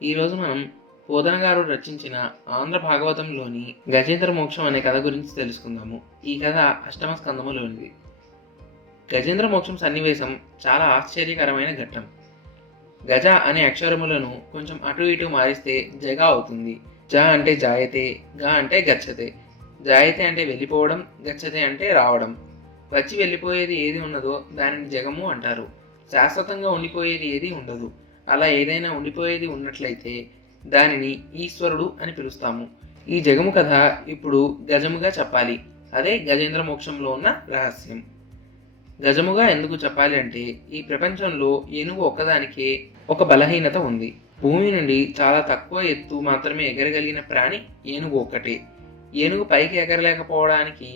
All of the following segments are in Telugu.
ఈరోజు మనం పోతన గారు రచించిన ఆంధ్ర భాగవతంలోని గజేంద్ర మోక్షం అనే కథ గురించి తెలుసుకుందాము. ఈ కథ అష్టమ స్కందములోనిది. గజేంద్ర మోక్షం సన్నివేశం చాలా ఆశ్చర్యకరమైన ఘట్టం. గజ అనే అక్షరములను కొంచెం అటు ఇటు మారిస్తే జగ అవుతుంది. జ అంటే జాయతే, గ అంటే గచ్చతే. జాయతే అంటే వెళ్ళిపోవడం, గచ్చతే అంటే రావడం. వచ్చి వెళ్ళిపోయేది ఏది ఉన్నదో దానిని జగము అంటారు. శాశ్వతంగా ఉండిపోయేది ఏది ఉండదు. అలా ఏదైనా ఉండిపోయేది ఉన్నట్లయితే దానిని ఈశ్వరుడు అని పిలుస్తాము. ఈ జగము కథ ఇప్పుడు గజముగా చెప్పాలి. అదే గజేంద్ర మోక్షంలో ఉన్న రహస్యం. గజముగా ఎందుకు చెప్పాలి అంటే, ఈ ప్రపంచంలో ఏనుగు ఒక్కదానికే ఒక బలహీనత ఉంది. భూమి నుండి చాలా తక్కువ ఎత్తు మాత్రమే ఎగరగలిగిన ప్రాణి ఏనుగు ఒక్కటే. ఏనుగు పైకి ఎగరలేకపోవడానికి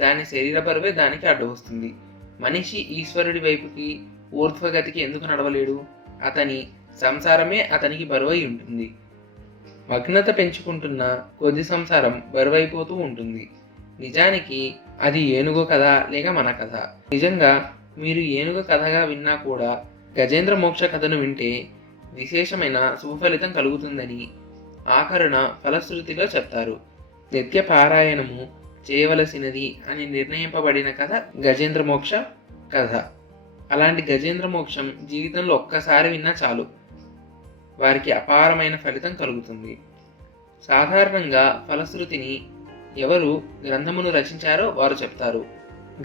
దాని శరీర బరువే దానికి అడ్డు వస్తుంది. మనిషి ఈశ్వరుడి వైపుకి ఊర్ధ్వగతికి ఎందుకు నడవలేడు? అతని సంసారమే అతనికి బరువై ఉంటుంది. మగ్నత పెంచుకుంటున్న కొద్ది సంసారం బరువైపోతూ ఉంటుంది. నిజానికి అది ఏనుగు కథ లేక మన కథ. నిజంగా మీరు ఏనుగు కథగా విన్నా కూడా గజేంద్ర మోక్ష కథను వింటే విశేషమైన శుభఫలితం కలుగుతుందని ఆఖరున ఫలశ్రుతిలో చెప్తారు. నిత్య పారాయణము చేయవలసినది అని నిర్ణయింపబడిన కథ గజేంద్ర మోక్ష కథ. అలాంటి గజేంద్ర మోక్షం జీవితంలో ఒక్కసారి విన్నా చాలు, వారికి అపారమైన ఫలితం కలుగుతుంది. సాధారణంగా ఫలశ్రుతిని ఎవరు గ్రంథమును రచించారో వారు చెప్తారు.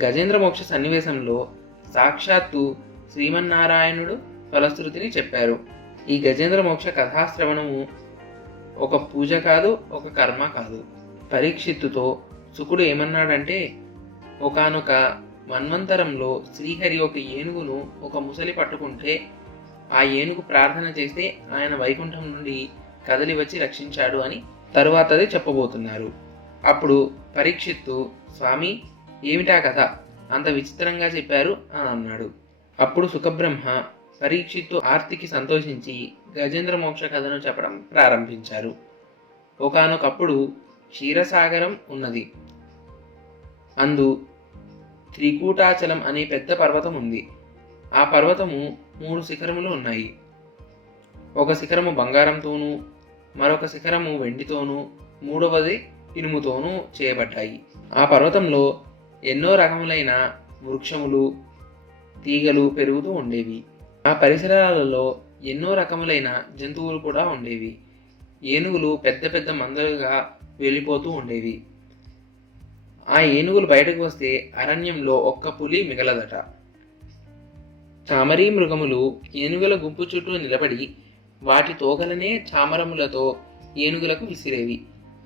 గజేంద్ర మోక్ష సన్నివేశంలో సాక్షాత్తు శ్రీమన్నారాయణుడు ఫలశ్రుతిని చెప్పారు. ఈ గజేంద్ర మోక్ష కథాశ్రవణము ఒక పూజ కాదు, ఒక కర్మ కాదు. పరీక్షిత్తుతో శుకుడు ఏమన్నాడంటే, ఒకానొక మన్వంతరంలో శ్రీహరి ఒక ఏనుగును ఒక ముసలి పట్టుకుంటే ఆ ఏనుగు ప్రార్థన చేస్తే ఆయన వైకుంఠం నుండి కదలి వచ్చి రక్షించాడు అని తరువాతదే చెప్పబోతున్నారు. అప్పుడు పరీక్షిత్తు, స్వామి ఏమిటా కథ అంత విచిత్రంగా చెప్పారు అని అన్నాడు. అప్పుడు సుఖబ్రహ్మ పరీక్షిత్తు ఆర్తికి సంతోషించి గజేంద్ర మోక్ష కథను చెప్పడం ప్రారంభించారు. ఒకానొకప్పుడు క్షీరసాగరం ఉన్నది. అందు త్రికూటాచలం అనే పెద్ద పర్వతం ఉంది. ఆ పర్వతము 3 శిఖరములు ఉన్నాయి. ఒక శిఖరము బంగారంతోనూ, మరొక శిఖరము వెండితోనూ, మూడవది ఇనుముతోనూ చేయబడ్డాయి. ఆ పర్వతంలో ఎన్నో రకములైన వృక్షములు, తీగలు పెరుగుతూ ఉండేవి. ఆ పరిసరాలలో ఎన్నో రకములైన జంతువులు కూడా ఉండేవి. ఏనుగులు పెద్ద పెద్ద మందలుగా వెళ్ళిపోతూ ఉండేవి. ఆ ఏనుగులు బయటకు వస్తే అరణ్యంలో ఒక్క పులి మిగలదట. చామరీ మృగములు ఏనుగుల గుంపు చుట్టూ నిలబడి వాటి తోకలనే చామరములతో ఏనుగులకు విసిరేవి.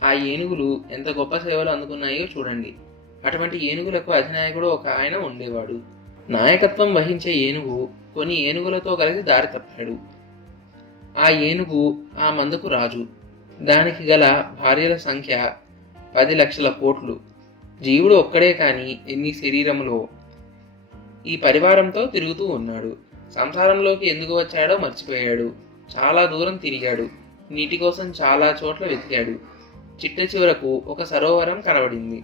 ఆ ఏనుగులు ఎంత గొప్ప సేవలు అందుకున్నాయో చూడండి. అటువంటి ఏనుగులకు అధినాయకుడు ఒక ఆయన ఉండేవాడు. నాయకత్వం వహించే ఏనుగు కొన్ని ఏనుగులతో కలిసి దారి తప్పాడు. ఆ ఏనుగు ఆ మందకు రాజు. దానికి గల భార్యల సంఖ్య 10 లక్షల కోట్లు. జీవుడు ఒక్కడే కాని ఎన్ని శరీరములో. ఈ పరివారంతో తిరుగుతూ ఉన్నాడు. సంసారంలోకి ఎందుకు వచ్చాడో మర్చిపోయాడు. చాలా దూరం తిరిగాడు. నీటి కోసం చాలా చోట్ల వెతికాడు. చిట్ట చివరకు ఒక సరోవరం కనబడింది.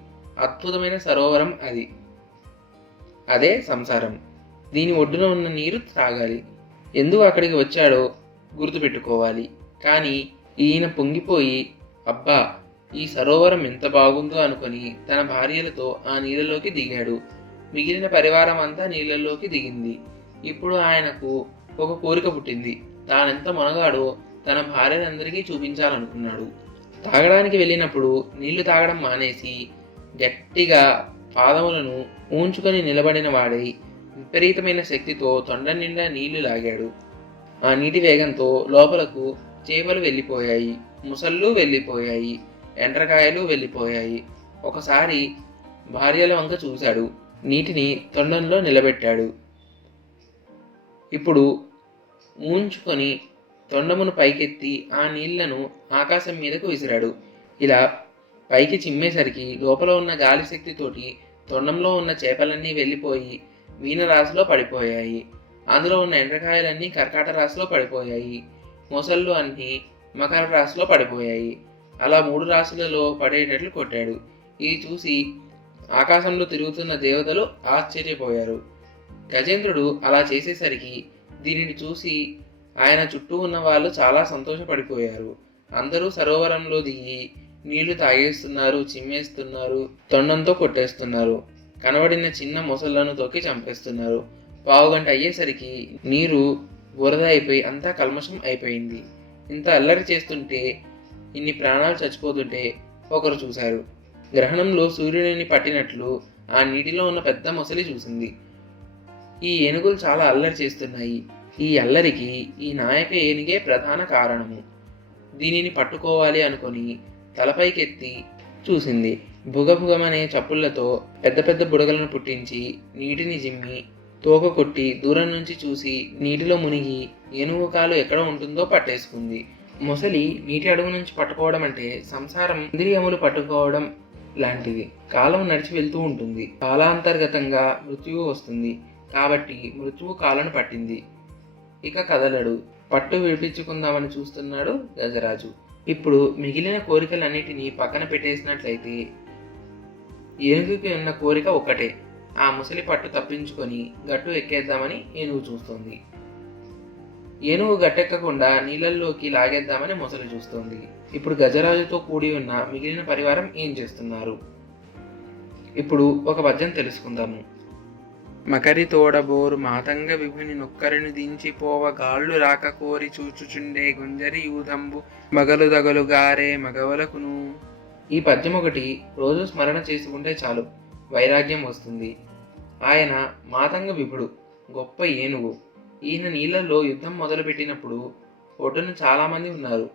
అద్భుతమైన సరోవరం అది. అదే సంసారం. దీని ఒడ్డున ఉన్న నీరు త్రాగాలి. ఎందుకు అక్కడికి వచ్చాడో గుర్తుపెట్టుకోవాలి. కానీ ఈయన పొంగిపోయి, అబ్బా ఈ సరోవరం ఎంత బాగుందో అనుకొని తన భార్యలతో ఆ నీళ్ళలోకి దిగాడు. మిగిలిన పరివారం అంతా నీళ్ళలోకి దిగింది. ఇప్పుడు ఆయనకు ఒక కోరిక పుట్టింది. తానెంత మొనగాడో తన భార్యలందరికీ చూపించాలనుకున్నాడు. తాగడానికి వెళ్ళినప్పుడు నీళ్లు తాగడం మానేసి గట్టిగా పాదములను ఊంచుకొని నిలబడిన వాడై విపరీతమైన శక్తితో తొండ నిండా నీళ్లు లాగాడు. ఆ నీటి వేగంతో లోపలకు చేపలు వెళ్ళిపోయాయి, ముసళ్ళు వెళ్ళిపోయాయి, ఎండ్రకాయలు వెళ్ళిపోయాయి. ఒకసారి భార్యల వంక చూశాడు. నీటిని తొండంలో నిలబెట్టాడు. ఇప్పుడు ఊంచుకొని తొండమును పైకెత్తి ఆ నీళ్లను ఆకాశం మీదకు విసిరాడు. ఇలా పైకి చిమ్మేసరికి లోపల ఉన్న గాలి శక్తితోటి తొండంలో ఉన్న చేపలన్నీ వెళ్ళిపోయి మీనరాశిలో పడిపోయాయి. అందులో ఉన్న ఎండ్రకాయలన్నీ కర్కాట రాశిలో పడిపోయాయి. మొసళ్ళు అన్నీ మకర రాశిలో పడిపోయాయి. అలా 3 రాశులలో పడేటట్లు కొట్టాడు. ఇది చూసి ఆకాశంలో తిరుగుతున్న దేవతలు ఆశ్చర్యపోయారు. గజేంద్రుడు అలా చేసేసరికి దీనిని చూసి ఆయన చుట్టూ ఉన్న వాళ్ళు చాలా సంతోషపడిపోయారు. అందరూ సరోవరంలో దిగి నీళ్లు తాగేస్తున్నారు, చిమ్మేస్తున్నారు, తొండంతో కొట్టేస్తున్నారు. కనబడిన చిన్న మొసళ్లను తొక్కి చంపేస్తున్నారు. పావుగంట అయ్యేసరికి నీరు బురద అయిపోయి అంతా కల్మషం అయిపోయింది. ఇంత అల్లరి చేస్తుంటే, ఇన్ని ప్రాణాలు చచ్చిపోతుంటే ఒకరు చూశారు. గ్రహణంలో సూర్యుడిని పట్టినట్లు ఆ నీటిలో ఉన్న పెద్ద మొసలి చూసింది. ఈ ఏనుగులు చాలా అల్లరి చేస్తున్నాయి. ఈ అల్లరికి ఈ నాయక ఏనుగే ప్రధాన కారణము. దీనిని పట్టుకోవాలి అనుకొని తలపైకెత్తి చూసింది. భుగభుగమనే చప్పుళ్లతో పెద్ద పెద్ద బుడగలను పుట్టించి నీటిని జిమ్మి తోక కొట్టి దూరం నుంచి చూసి నీటిలో మునిగి ఏనుగు కాలు ఎక్కడ ఉంటుందో పట్టేసుకుంది. మొసలి నీటి అడుగు నుంచి పట్టుకోవడం అంటే సంసారం ఇంద్రియములు పట్టుకోవడం లాంటిది. కాలం నడిచి వెళ్తూ ఉంటుంది. కాలాంతర్గతంగా మృత్యువు వస్తుంది. కాబట్టి మృత్యువు కాలను పట్టింది. ఇక కదలడు. పట్టు విడిపించుకుందామని చూస్తున్నాడు గజరాజు. ఇప్పుడు మిగిలిన కోరికలన్నిటినీ పక్కన పెట్టేసినట్లయితే ఏనుగుకి ఉన్న కోరిక ఒక్కటే, ఆ ముసలి పట్టు తప్పించుకొని గట్టు ఎక్కేద్దామని ఏనుగు చూస్తోంది. ఏనుగు గట్టెక్కకుండా నీళ్ళల్లోకి లాగేద్దామని మొసలి చూస్తోంది. ఇప్పుడు గజరాజుతో కూడి ఉన్న మిగిలిన పరివారం ఏం చేస్తున్నారు? ఇప్పుడు ఒక పద్యం తెలుసుకుందాము. మకరి తోడబోరు మాతంగ విభుని నొక్కరిని దించిపోవ గాళ్ళు రాక కోరి చూచుచుండే గుంజరి యూదంబు మగలు దగలు గారే మగవలకును. ఈ పద్యం ఒకటి రోజు స్మరణ చేసుకుంటే చాలు, వైరాగ్యం వస్తుంది. ఆయన మాతంగ విభుడు, గొప్ప ఏనుగు. ఈయన నీళ్లలో యుద్ధం మొదలుపెట్టినప్పుడు ఒడ్డున చాలామంది ఉన్నారు.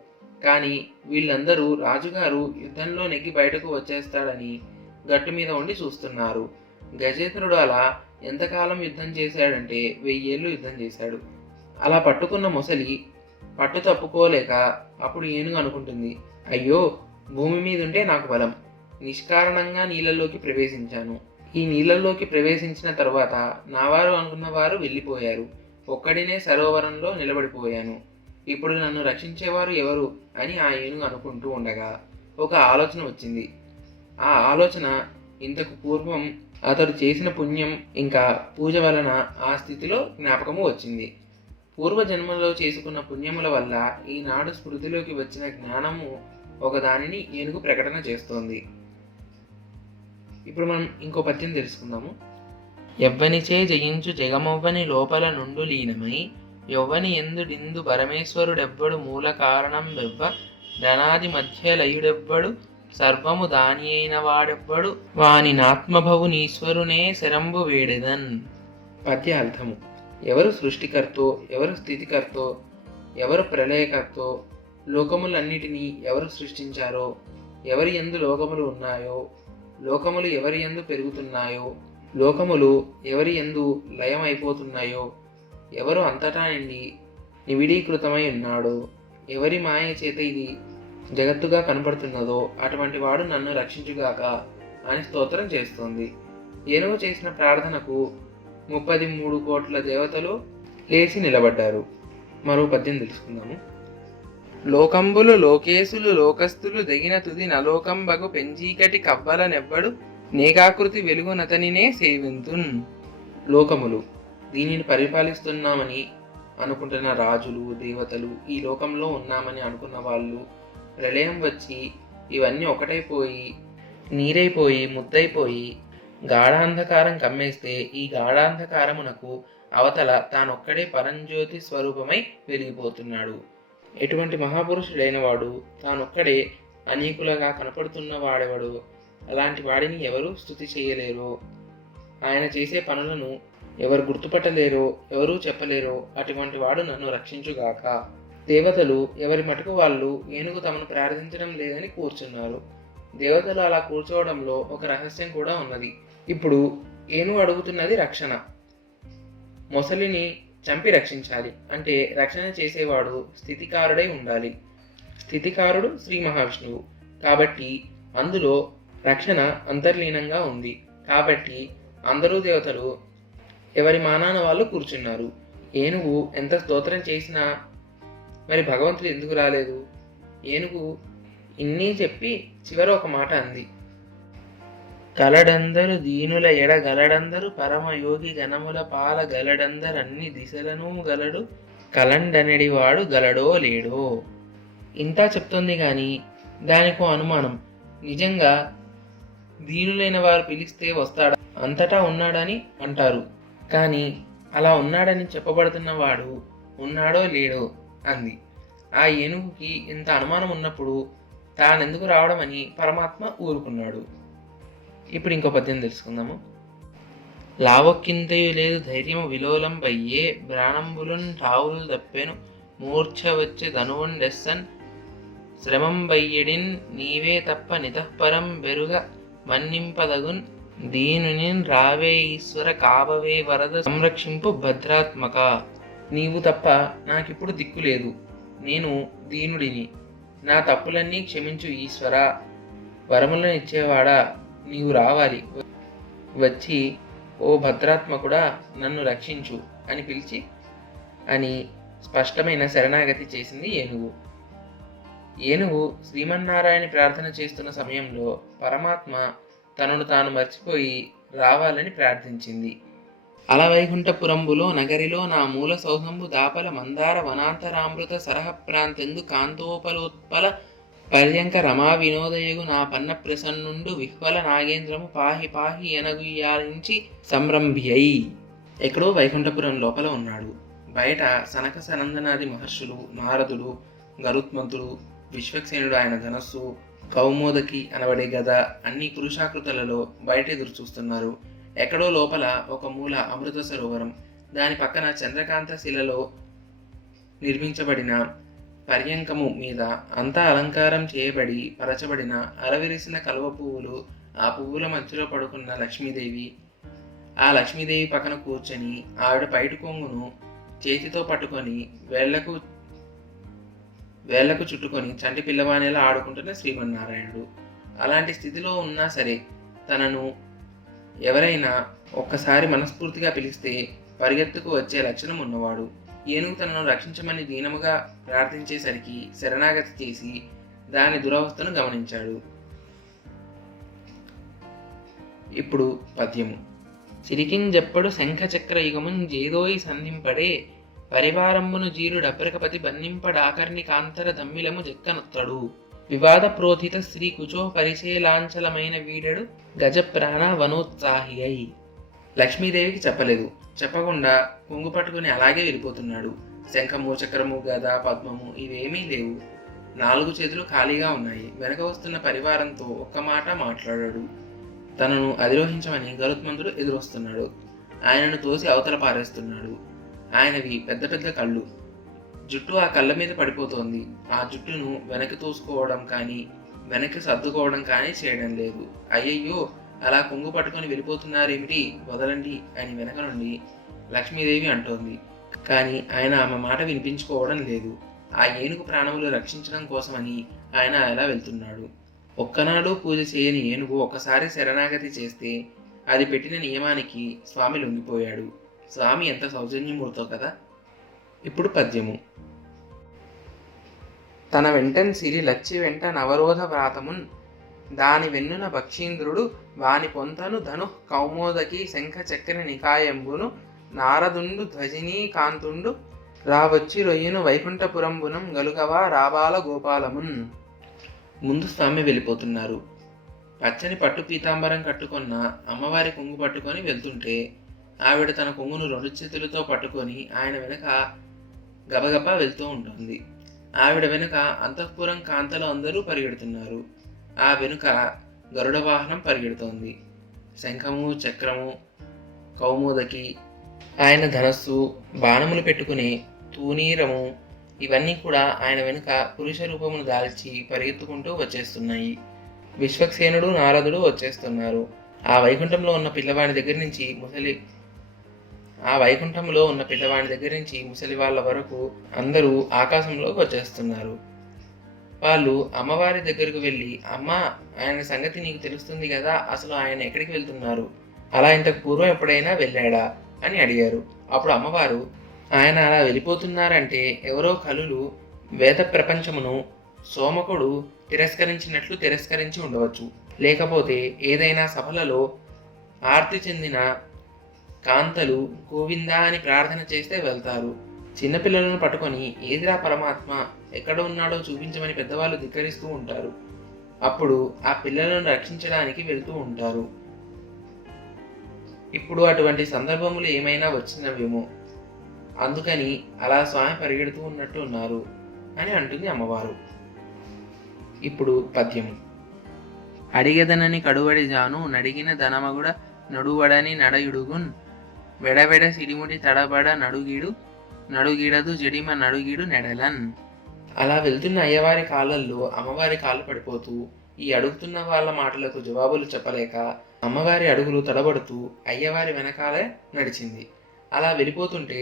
కానీ వీళ్ళందరూ రాజుగారు యుద్ధంలో నెగ్గి బయటకు వచ్చేస్తాడని గట్టు మీద ఉండి చూస్తున్నారు. గజేంద్రుడు అలా ఎంతకాలం యుద్ధం చేశాడంటే 1000 ఏళ్ళు యుద్ధం చేశాడు. అలా పట్టుకున్న మొసలి పట్టు తప్పుకోలేక అప్పుడు ఏనుగు అనుకుంటుంది, అయ్యో, భూమి మీద ఉంటే నాకు బలం, నిష్కారణంగా నీళ్ళలోకి ప్రవేశించాను. ఈ నీళ్ళలోకి ప్రవేశించిన తర్వాత నావారు అనుకున్న వారు వెళ్ళిపోయారు. ఒక్కడినే సరోవరంలో నిలబడిపోయాను. ఇప్పుడు నన్ను రక్షించేవారు ఎవరు అని ఆ ఏనుగు అనుకుంటూ ఉండగా ఒక ఆలోచన వచ్చింది. ఆ ఆలోచన ఇంతకు పూర్వం అతడు చేసిన పుణ్యం ఇంకా పూజ వలన ఆ స్థితిలో జ్ఞాపకము వచ్చింది. పూర్వజన్మలో చేసుకున్న పుణ్యముల వల్ల ఈనాడు స్మృతిలోకి వచ్చిన జ్ఞానము ఒకదానిని ఏనుగు ప్రకటన చేస్తోంది. ఇప్పుడు మనం ఇంకో పద్యం తెలుసుకుందాము. ఎవ్వనిచే జయించు జగమవ్వని లోపల నుండు లీనమై యవ్వని ఎందుడిందు పరమేశ్వరుడెవ్వడు మూల కారణం వెవ్వ ధనాది మధ్య లయుడెవ్వడు సర్వము దాని అయిన వాడెవ్వడు వాని నాత్మభవు నీశ్వరునే శరంబు వేడెదన్. పద్య అర్థము. ఎవరు సృష్టికర్తో, ఎవరు స్థితికర్తో, ఎవరు ప్రళయకర్తో, లోకములన్నిటినీ ఎవరు సృష్టించారో, ఎవరి యందు లోకములు ఉన్నాయో, లోకములు ఎవరి యందు పెరుగుతున్నాయో, లోకములు ఎవరి యందు లయం అయిపోతున్నాయో, ఎవరు అంతటా నిండి నివిడీకృతమై ఉన్నాడో, ఎవరి మాయ చేత ఇది జగత్తుగా కనపడుతున్నదో అటువంటి వాడు నన్ను రక్షించుగాక అని స్తోత్రం చేస్తోంది. ఏనుగు చేసిన ప్రార్థనకు 33 కోట్ల దేవతలు లేచి నిలబడ్డారు. మరో పద్యం తెలుసుకుందాము. లోకంబులు లోకేశులు లోకస్తులు దగిన తుది నలోకంబగు పెంచీకటి కవ్వలనెవ్వడు నేకాకృతి వెలుగునతనినే సేవింతున్. లోకములు, దీనిని పరిపాలిస్తున్నామని అనుకుంటున్న రాజులు, దేవతలు, ఈ లోకంలో ఉన్నామని అనుకున్న వాళ్ళు, ప్రళయం వచ్చి ఇవన్నీ ఒకటైపోయి నీరైపోయి ముద్దైపోయి గాఢాంధకారం కమ్మేస్తే ఈ గాఢాంధకారమునకు అవతల తానొక్కడే పరంజ్యోతి స్వరూపమై వెలిగిపోతున్నాడు. ఎటువంటి మహాపురుషుడైన వాడు తానొక్కడే అనేకులుగా కనపడుతున్న వాడెవడు? అలాంటి వాడిని ఎవరు స్తుతి చేయలేరో, ఆయన చేసే పనులను ఎవరు గుర్తుపట్టలేరో, ఎవరూ చెప్పలేరో అటువంటి వాడు నన్ను రక్షించుగాక. దేవతలు ఎవరి మటుకు వాళ్ళు ఏనుగు తమను ప్రార్థించడం లేదని కూర్చున్నారు. దేవతలు అలా కూర్చోవడంలో ఒక రహస్యం కూడా ఉన్నది. ఇప్పుడు ఏనుగు అడుగుతున్నది రక్షణ. మొసలిని చంపి రక్షించాలి అంటే రక్షణ చేసేవాడు స్థితికారుడై ఉండాలి. స్థితికారుడు శ్రీ మహావిష్ణువు కాబట్టి అందులో రక్షణ అంతర్లీనంగా ఉంది. కాబట్టి అందరూ దేవతలు ఎవరి మానాన వాళ్ళు కూర్చున్నారు. ఏనుగు ఎంత స్తోత్రం చేసినా మరి భగవంతుడు ఎందుకు రాలేదు? ఏనుగు ఇన్ని చెప్పి చివర ఒక మాట అంది. గలడందరు దీనుల ఎడ గలడందరు పరమయోగి గణముల పాల గలడందరు అన్ని దిశలను గలడు కలండనడివాడు గలడో లేడో. ఇంతా చెప్తోంది కానీ దానికో అనుమానం. నిజంగా దీనులైన వారు పిలిస్తే వస్తాడా? అంతటా ఉన్నాడని అంటారు, కానీ అలా ఉన్నాడని చెప్పబడుతున్న వాడు ఉన్నాడో లేడో అంది. ఆ ఏనుగుకి ఇంత అనుమానం ఉన్నప్పుడు తానెందుకు రావడం అని పరమాత్మ ఊరుకున్నాడు. ఇప్పుడు ఇంకో పద్యం తెలుసుకుందాము. లావొక్కింతయు లేదు ధైర్యము విలోలం బయ్యే ప్రాణంబులున్ టావులు దప్పెను మూర్ఛ వచ్చే ధనువుండెస్సన్ శ్రమం బయ్యడిన్ నీవే తప్ప నితఃపరం బెరుగ మన్నింపదగున్ దీనునిన్ రావే ఈశ్వర కావవే వరద సంరక్షింపు భద్రాత్మక. నీవు తప్ప నాకిప్పుడు దిక్కు లేదు, నేను దీనుడిని, నా తప్పులన్నీ క్షమించు ఈశ్వర, వరములను ఇచ్చేవాడా నీవు రావాలి, వచ్చి ఓ భద్రాత్మకుడా నన్ను రక్షించు అని పిలిచి అని స్పష్టమైన శరణాగతి చేసింది ఏనుగు. ఏనుగు శ్రీమన్నారాయణ ప్రార్థన చేస్తున్న సమయంలో పరమాత్మ తనను తాను మర్చిపోయి రావాలని ప్రార్థించింది. అలవైకుంఠపురంబులో నగరిలో నా మూల సౌధంబు దాపల మందార వనాంతరామృత సరహ ప్రాంతెందు కాంతోపలోత్పల పర్యంక రమా వినోదయగు నా పన్న ప్రసన్నుండు విహ్వల నాగేంద్రము పాహి పాహి ఎనగుయాలించి సంరంభ్యై. ఎక్కడో వైకుంఠపురం లోపల ఉన్నాడు. బయట సనక సనందనాది మహర్షులు, నారదుడు, గరుత్మంతుడు, విశ్వక్సేనుడు ఆయన ధనస్సు, కౌమోదకి అనబడే గద అన్ని పురుషాకృతులలో బయట ఎదురు చూస్తున్నారు. ఎక్కడో లోపల ఒక మూల అమృత సరోవరం, దాని పక్కన చంద్రకాంత శిలలో నిర్మించబడిన పర్యంకము మీద అంతా అలంకారం చేయబడి పరచబడిన అరవిరిసిన కలువ పువ్వులు, ఆ పువ్వుల మధ్యలో పడుకున్న లక్ష్మీదేవి, ఆ లక్ష్మీదేవి పక్కన కూర్చొని ఆవిడ పైటి కొంగును చేతితో పట్టుకొని వేళ్లకు చుట్టుకొని చంటి పిల్లవాణిలా ఆడుకుంటున్న శ్రీమన్నారాయణుడు. అలాంటి స్థితిలో ఉన్నా సరే తనను ఎవరైనా ఒక్కసారి మనస్ఫూర్తిగా పిలిస్తే పరిగెత్తుకు వచ్చే లక్షణం ఉన్నవాడు. ఏనుగు తనను రక్షించమని దీనముగా ప్రార్థించేసరికి శరణాగతి చేసి దాని దురవస్థను గమనించాడు. ఇప్పుడు పద్యము. సిరికింజెప్పడు శంఖ చక్ర యుగమున్ జేదోయి సంధింపడే పరివారంబును జీరుడపరికపతి బన్నింపడాకర్ణి కాంతర దమ్మిలము జక్కనొత్తడు వివాద ప్రోధిత శ్రీ కుచో పరిశీలాంచలమైన వీడడు గజ ప్రాణ వనోత్సాహి అయి. లక్ష్మీదేవికి చెప్పలేదు, చెప్పకుండా కొంగు పట్టుకుని అలాగే వెళ్ళిపోతున్నాడు. శంఖము, చక్రము, గద, పద్మము ఇవేమీ లేవు. 4 చేతులు ఖాళీగా ఉన్నాయి. వెనక వస్తున్న పరివారంతో ఒక్క మాట మాట్లాడాడు. తనను అధిరోహించమని గరుత్మంతుడు ఎదురొస్తున్నాడు. ఆయనను తోసి అవతల పారేస్తున్నాడు. ఆయనవి పెద్ద పెద్ద కళ్ళు. జుట్టు ఆ కళ్ళ మీద పడిపోతోంది. ఆ జుట్టును వెనక్కి తోసుకోవడం కానీ వెనక్కి సర్దుకోవడం కానీ చేయడం లేదు. అయ్యయ్యో, అలా కొంగు పట్టుకొని వెళ్ళిపోతున్నారేమిటి, వదలండి అని వెనక నుండి లక్ష్మీదేవి అంటోంది. కానీ ఆయన ఆమె మాట వినిపించుకోవడం లేదు. ఆ ఏనుగు ప్రాణములు రక్షించడం కోసమని ఆయన అలా వెళ్తున్నాడు. ఒక్కనాడు పూజ చేయని ఏనుగు ఒక్కసారి శరణాగతి చేస్తే అది పెట్టిన నియమానికి స్వామి లొంగిపోయాడు. స్వామి ఎంత సౌజన్యమూర్తో కదా. ఇప్పుడు పద్యము. తన వెంటన్ సిరి లచ్చి వెంట నవరోధ వ్రాతమున్ దాని వెన్నున భక్షీంద్రుడు వాని పొంతను ధను కౌమోదకి శంఖ చక్ర నికాయంబును నారదుండు ధ్వజినీ కాంతుండు రావచ్చి రొయ్యును వైకుంఠపురంబునం గలుగవా రాబాల గోపాలమున్. ముందు స్వామి వెళ్ళిపోతున్నారు. పచ్చని పట్టు పీతాంబరం కట్టుకున్న అమ్మవారి కొంగు పట్టుకొని వెళ్తుంటే ఆవిడ తన కొంగును 2 చేతులతో పట్టుకొని ఆయన వెనుక గబగబా వెళ్తూ ఉంటుంది. ఆవిడ వెనుక అంతఃపురం కాంతలు అందరూ పరిగెడుతున్నారు. ఆ వెనుక గరుడ వాహనం పరిగెడుతోంది. శంఖము, చక్రము, కౌమోదకి, ఆయన ధనస్సు, బాణములు పెట్టుకునే తూనీరము ఇవన్నీ కూడా ఆయన వెనుక పురుష రూపమును దాల్చి పరిగెత్తుకుంటూ వచ్చేస్తున్నాయి. విశ్వక్సేనుడు, నారదుడు వచ్చేస్తున్నారు. ఆ వైకుంఠంలో ఉన్న పిల్లవాడి దగ్గర నుంచి ముసలి వాళ్ళ వరకు అందరూ ఆకాశంలోకి వచ్చేస్తున్నారు. వాళ్ళు అమ్మవారి దగ్గరకు వెళ్ళి, అమ్మా, ఆయన సంగతి నీకు తెలుస్తుంది కదా, అసలు ఆయన ఎక్కడికి వెళ్తున్నారు, అలా ఇంతకు పూర్వం ఎప్పుడైనా వెళ్ళాడా అని అడిగారు. అప్పుడు అమ్మవారు, ఆయన అలా వెళ్ళిపోతున్నారంటే ఎవరో కలులు వేద ప్రపంచమును సోమకుడు తిరస్కరించినట్లు తిరస్కరించి ఉండవచ్చు. లేకపోతే ఏదైనా సభలలో ఆర్తి చెందిన కాంతలు గోవిందా అని ప్రార్థన చేస్తే వెళ్తారు. చిన్నపిల్లలను పట్టుకొని ఏదిరా పరమాత్మ ఎక్కడ ఉన్నాడో చూపించమని పెద్దవాళ్ళు ధిక్కరిస్తూ ఉంటారు. అప్పుడు ఆ పిల్లలను రక్షించడానికి వెళ్తూ ఉంటారు. ఇప్పుడు అటువంటి సందర్భములు ఏమైనా వచ్చినవేమో, అందుకని అలా స్వామి పరిగెడుతూ ఉన్నట్టు ఉన్నారు అని అంటుంది అమ్మవారు. ఇప్పుడు పద్యము. అడిగదనని కడువడి జాను నడిగిన ధనమగుడ నడువడని నడయుడుగున్ వెడవెడ సిడిముడి తడబడ నడుగిడదు జడిమ నడుగిడు నెడలన్. అలా వెళ్తున్న అయ్యవారి కాళ్ళల్లో అమ్మవారి కాళ్ళు పడిపోతూ ఈ అడుగుతున్న వాళ్ళ మాటలకు జవాబులు చెప్పలేక అమ్మవారి అడుగులు తడబడుతూ అయ్యవారి వెనకాలే నడిచింది. అలా వెళ్ళిపోతుంటే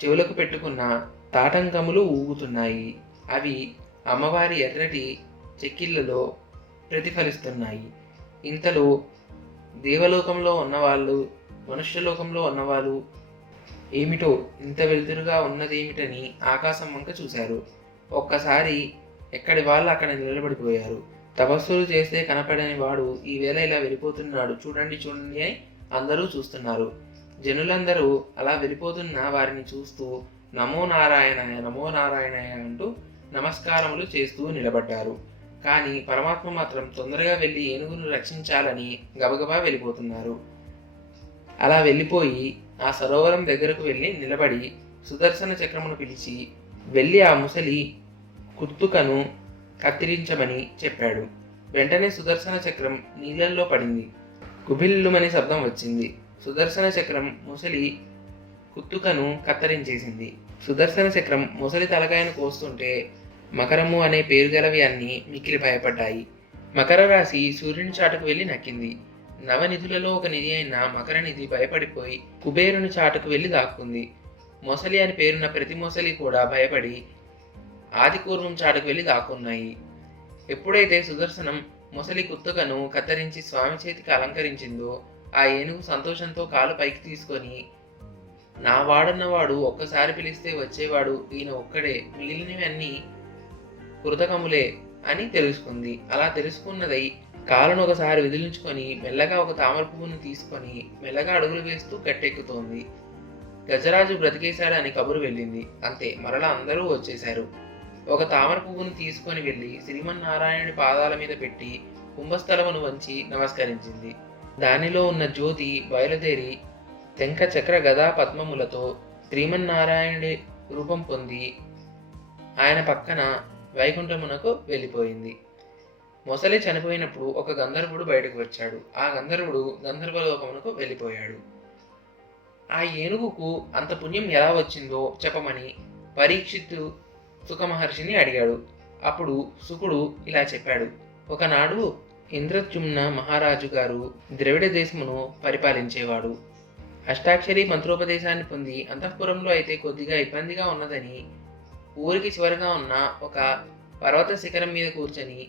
చెవులకు పెట్టుకున్న తాటంకములు ఊగుతున్నాయి. అవి అమ్మవారి ఎర్రటి చెక్కిళ్ళలో ప్రతిఫలిస్తున్నాయి. ఇంతలో దేవలోకంలో ఉన్నవాళ్ళు, మనుష్యలోకంలో ఉన్నవాళ్ళు ఏమిటో ఇంత వెలుతురుగా ఉన్నదేమిటని ఆకాశం వంక చూశారు. ఒక్కసారి ఎక్కడి వాళ్ళు అక్కడ నిలబడిపోయారు. తపస్సులు చేస్తే కనపడని వాడు ఈవేళ ఇలా వెళ్ళిపోతున్నాడు, చూడండి చూడండి అని అందరూ చూస్తున్నారు. జనులందరూ అలా వెళ్ళిపోతున్న వారిని చూస్తూ నమో నారాయణాయ నమో నారాయణాయ అంటూ నమస్కారములు చేస్తూ నిలబడ్డారు. కానీ పరమాత్మ మాత్రం తొందరగా వెళ్ళి ఏనుగును రక్షించాలని గబగబా వెళ్ళిపోతున్నారు. అలా వెళ్ళిపోయి ఆ సరోవరం దగ్గరకు వెళ్ళి నిలబడి సుదర్శన చక్రమును పిలిచి వెళ్ళి ఆ ముసలి కుత్తుకను కత్తిరించమని చెప్పాడు. వెంటనే సుదర్శన చక్రం నీళ్ళల్లో పడింది. కుభిల్లుమని శబ్దం వచ్చింది. సుదర్శన చక్రం ముసలి కుత్తుకను కత్తిరించేసింది. సుదర్శన చక్రం ముసలి తలకాయను కోస్తుంటే మకరము అనే పేరు గలవి అన్నీ మిక్కిలి భయపడ్డాయి. మకర రాశి సూర్యుని చాటుకు వెళ్ళి నక్కింది. నవనిధులలో ఒక నిధి అయిన మకర నిధి భయపడిపోయి కుబేరుని చాటుకు వెళ్ళి దాక్కుంది. మొసలి అని పేరున్న ప్రతి మొసలి కూడా భయపడి ఆదిపూర్వం చాటుకు వెళ్ళి దాక్కున్నాయి. ఎప్పుడైతే సుదర్శనం మొసలి కుత్తుకను కత్తిరించి స్వామి చేతికి అలంకరించిందో ఆ ఏనుగు సంతోషంతో కాలు పైకి తీసుకొని, నా వాడన్నవాడు ఒక్కసారి పిలిస్తే వచ్చేవాడు ఈయన ఒక్కడే, మిగిలినవన్నీ కృతకములే అని తెలుసుకుంది. అలా తెలుసుకున్నదై కాలును ఒకసారి విదిలించుకొని మెల్లగా ఒక తామర పువ్వును తీసుకొని మెల్లగా అడుగులు వేస్తూ గట్టెక్కుతోంది. గజరాజు బ్రతికేశాడు అని కబురు వెళ్ళింది. అంతే, మరలా అందరూ వచ్చేశారు. ఒక తామర పువ్వును తీసుకొని వెళ్ళి శ్రీమన్నారాయణుడి పాదాల మీద పెట్టి కుంభస్థలమును వంచి నమస్కరించింది. దానిలో ఉన్న జ్యోతి బయలుదేరి శంఖ చక్ర గదా పద్మములతో శ్రీమన్నారాయణుడి రూపం పొంది ఆయన పక్కన వైకుంఠమునకు వెళ్ళిపోయింది. మొసలి చనిపోయినప్పుడు ఒక గంధర్వుడు బయటకు వచ్చాడు. ఆ గంధర్వుడు గంధర్వలోకమునకు వెళ్ళిపోయాడు. ఆ ఏనుగుకు అంత పుణ్యం ఎలా వచ్చిందో చెప్పమని పరీక్షిత్తు సుఖ మహర్షిని అడిగాడు. అప్పుడు సుకుడు ఇలా చెప్పాడు. ఒకనాడు ఇంద్రద్యుమ్న మహారాజు గారు ద్రవిడ దేశమును పరిపాలించేవాడు. అష్టాక్షరి మంత్రోపదేశాన్ని పొంది అంతఃపురంలో అయితే కొద్దిగా ఇబ్బందిగా ఉన్నదని ఊరికి చివరగా ఉన్న ఒక పర్వత శిఖరం మీద కూర్చొని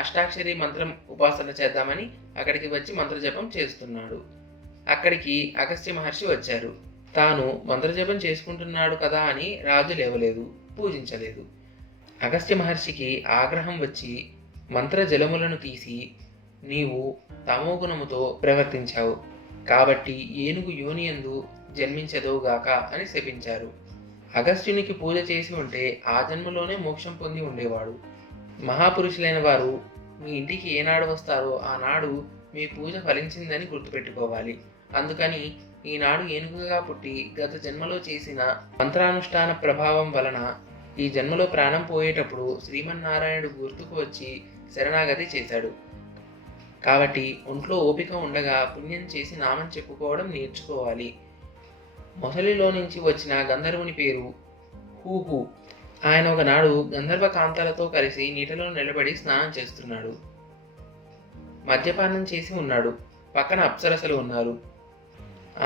అష్టాక్షరి మంత్రం ఉపాసన చేద్దామని అక్కడికి వచ్చి మంత్రజపం చేస్తున్నాడు. అక్కడికి అగస్త్య మహర్షి వచ్చారు. తాను మంత్రజపం చేసుకుంటున్నాడు కదా అని రాజు లేవలేదు, పూజించలేదు. అగస్త్య మహర్షికి ఆగ్రహం వచ్చి మంత్ర జలములను తీసి, నీవు తమోగుణముతో ప్రవర్తించావు కాబట్టి ఏనుగు యోనియందు జన్మించదోగాక అని శపించారు. అగస్త్యునికి పూజ చేసి ఉంటే ఆ జన్మలోనే మోక్షం పొంది ఉండేవాడు. మహాపురుషులైన వారు మీ ఇంటికి ఏనాడు వస్తారో ఆనాడు మీ పూజ ఫలించిందని గుర్తుపెట్టుకోవాలి. అందుకని ఈనాడు ఏనుగుగా పుట్టి గత జన్మలో చేసిన మంత్రానుష్ఠాన ప్రభావం వలన ఈ జన్మలో ప్రాణం పోయేటప్పుడు శ్రీమన్నారాయణుడు గుర్తుకు వచ్చి శరణాగతి చేశాడు. కాబట్టి ఒంట్లో ఓపిక ఉండగా పుణ్యం చేసి నామం చెప్పుకోవడం నేర్చుకోవాలి. మొసలిలో నుంచి వచ్చిన గంధర్వుని పేరు హూహు. ఆయన ఒకనాడు గంధర్వ కాంతలతో కలిసి నీటిలో నిలబడి స్నానం చేస్తున్నాడు. మద్యపానం చేసి ఉన్నాడు. పక్కన అప్సరసలు ఉన్నారు.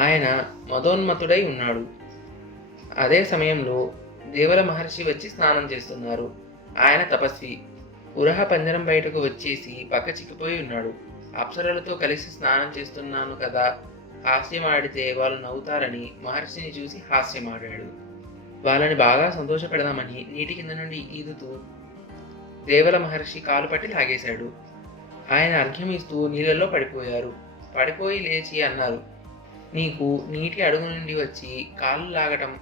ఆయన మదోన్మతుడై ఉన్నాడు. అదే సమయంలో దేవల మహర్షి వచ్చి స్నానం చేస్తున్నారు. ఆయన తపస్వి. ఉరహ పంజరం బయటకు వచ్చేసి పక్క చిక్కిపోయి ఉన్నాడు. అప్సరలతో కలిసి స్నానం చేస్తున్నాను కదా, హాస్యమాడితే వాళ్ళు నవ్వుతారని మహర్షిని చూసి హాస్యమాడాడు. వాళ్ళని బాగా సంతోషపెడదామని నీటి కింద నుండి ఈదుతూ దేవల మహర్షి కాలు పట్టి లాగేశాడు. ఆయన అర్ఘ్యమిస్తూ నీళ్ళల్లో పడిపోయారు. పడిపోయి లేచి అన్నారు, నీకు నీటి అడుగు నుండి వచ్చి కాళ్ళు లాగటం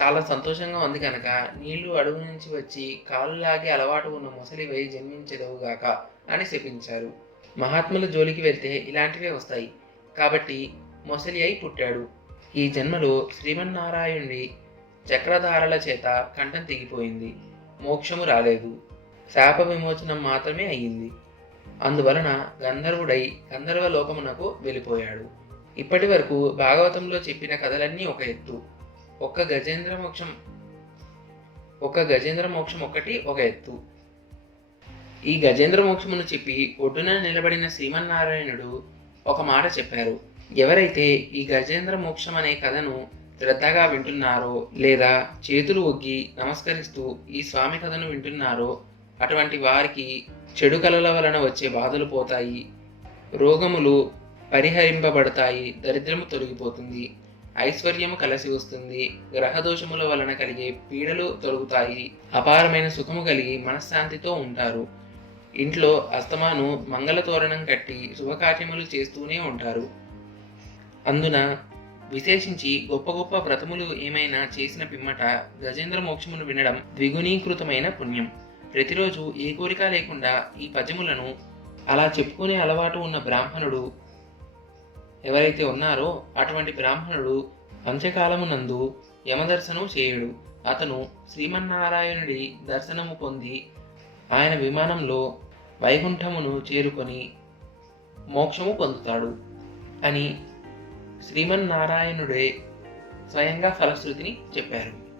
చాలా సంతోషంగా ఉంది కనుక నీళ్లు అడుగు నుంచి వచ్చి కాలు లాగే అలవాటు ఉన్న మొసలివై జన్మించెదవుగాక అని శపించారు. మహాత్ముల జోలికి వెళ్తే ఇలాంటివే వస్తాయి. కాబట్టి మొసలి అయి పుట్టాడు. ఈ జన్మలో శ్రీమన్నారాయణుడి చక్రధారల చేత కంఠం తెగిపోయింది. మోక్షము రాలేదు. శాప విమోచనం మాత్రమే అయ్యింది. అందువలన గంధర్వుడై గంధర్వ లోకమునకు వెళ్ళిపోయాడు. ఇప్పటి వరకు భాగవతంలో చెప్పిన కథలన్నీ ఒక ఎత్తు, ఒక్క గజేంద్ర మోక్షం ఒక్కటి ఒక ఎత్తు. ఈ గజేంద్ర మోక్షమును చెప్పి ఒడ్డున నిలబడిన శ్రీమన్నారాయణుడు ఒక మాట చెప్పారు. ఎవరైతే ఈ గజేంద్ర మోక్షం అనే కథను శ్రద్ధగా వింటున్నారో లేదా చేతులు ఒగ్గి నమస్కరిస్తూ ఈ స్వామి కథను వింటున్నారో అటువంటి వారికి చెడు కలల వలన వచ్చే బాధలు పోతాయి, రోగములు పరిహరింపబడతాయి, దరిద్రము తొలగిపోతుంది, ఐశ్వర్యము కలిసి వస్తుంది, గ్రహదోషముల వలన కలిగే పీడలు తొలగుతాయి, అపారమైన సుఖము కలిగి మనశ్శాంతితో ఉంటారు. ఇంట్లో అస్తమాను మంగళ తోరణం కట్టి శుభకార్యములు చేస్తూనే ఉంటారు. అందున విశేషించి గొప్ప గొప్ప వ్రతములు ఏమైనా చేసిన పిమ్మట గజేంద్ర మోక్షమును వినడం ద్విగుణీకృతమైన పుణ్యం. ప్రతిరోజు ఏ కోరిక లేకుండా ఈ పద్యములను అలా చెప్పుకునే అలవాటు ఉన్న బ్రాహ్మణుడు ఎవరైతే ఉన్నారో అటువంటి బ్రాహ్మణుడు అంత్యకాలమునందు యమదర్శనం చేయడు. అతను శ్రీమన్నారాయణుడి దర్శనము పొంది ఆయన విమానంలో వైకుంఠమును చేరుకొని మోక్షము పొందుతాడు అని శ్రీమన్నారాయణుడే స్వయంగా ఫలశ్రుతిని చెప్పారు.